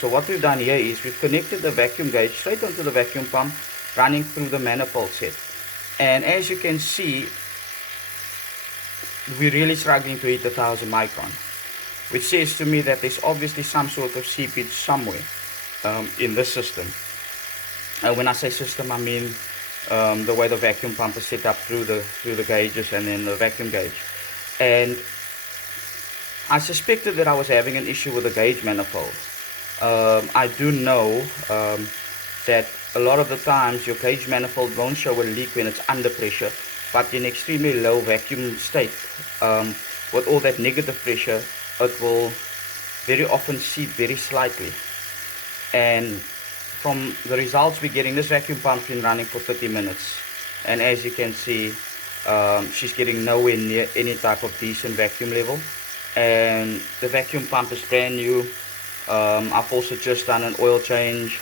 So what we've done here is we've connected the vacuum gauge straight onto the vacuum pump running through the manifold set. And as you can see, we're really struggling to hit 1000 micron, which says to me that there's obviously some sort of seepage somewhere in this system. And when I say system, I mean the way the vacuum pump is set up through the gauges and then the vacuum gauge. And I suspected that I was having an issue with the gauge manifold. I do know that a lot of the times your gauge manifold won't show a leak when it's under pressure, but in extremely low vacuum state, with all that negative pressure, it will very often seep very slightly. And from the results we're getting, this vacuum pump's been running for 30 minutes, and as you can see, she's getting nowhere near any type of decent vacuum level. And the vacuum pump is brand new. I've also just done an oil change,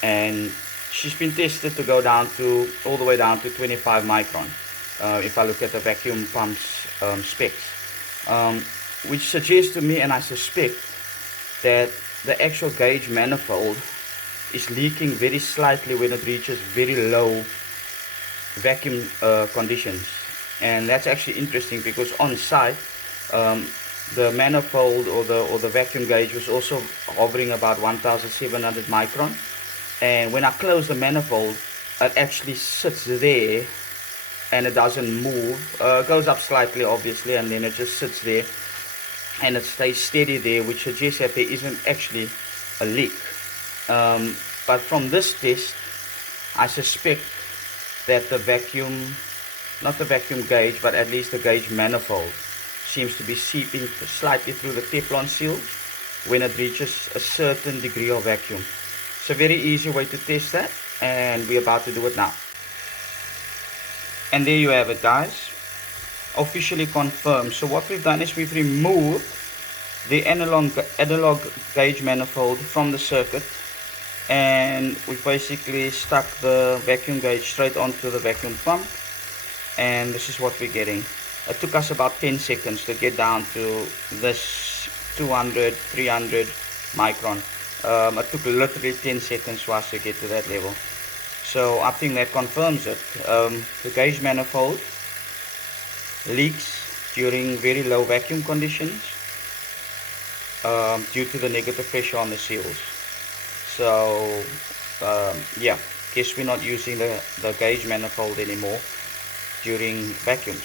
and she's been tested to go down to all the way down to 25 micron if I look at the vacuum pump's specs, which suggests to me, and I suspect, that the actual gauge manifold is leaking very slightly when it reaches very low vacuum conditions. And that's actually interesting, because on site the manifold or the vacuum gauge was also hovering about 1700 micron, and when I close the manifold, it actually sits there and it doesn't move. It goes up slightly obviously, and then it just sits there and it stays steady there, which suggests that there isn't actually a leak. But from this test, I suspect that the vacuum, not the vacuum gauge, but at least the gauge manifold seems to be seeping slightly through the Teflon seal when it reaches a certain degree of vacuum. It's a very easy way to test that, and we're about to do it now. And there you have it, guys, officially confirmed. So what we've done is we've removed the analog gauge manifold from the circuit, and we basically stuck the vacuum gauge straight onto the vacuum pump, and this is what we're getting. It took us about 10 seconds to get down to this 200, 300 micron. It took literally 10 seconds for us to get to that level. So I think that confirms it. The gauge manifold leaks during very low vacuum conditions due to the negative pressure on the seals. So yeah, guess we're not using the gauge manifold anymore during vacuums.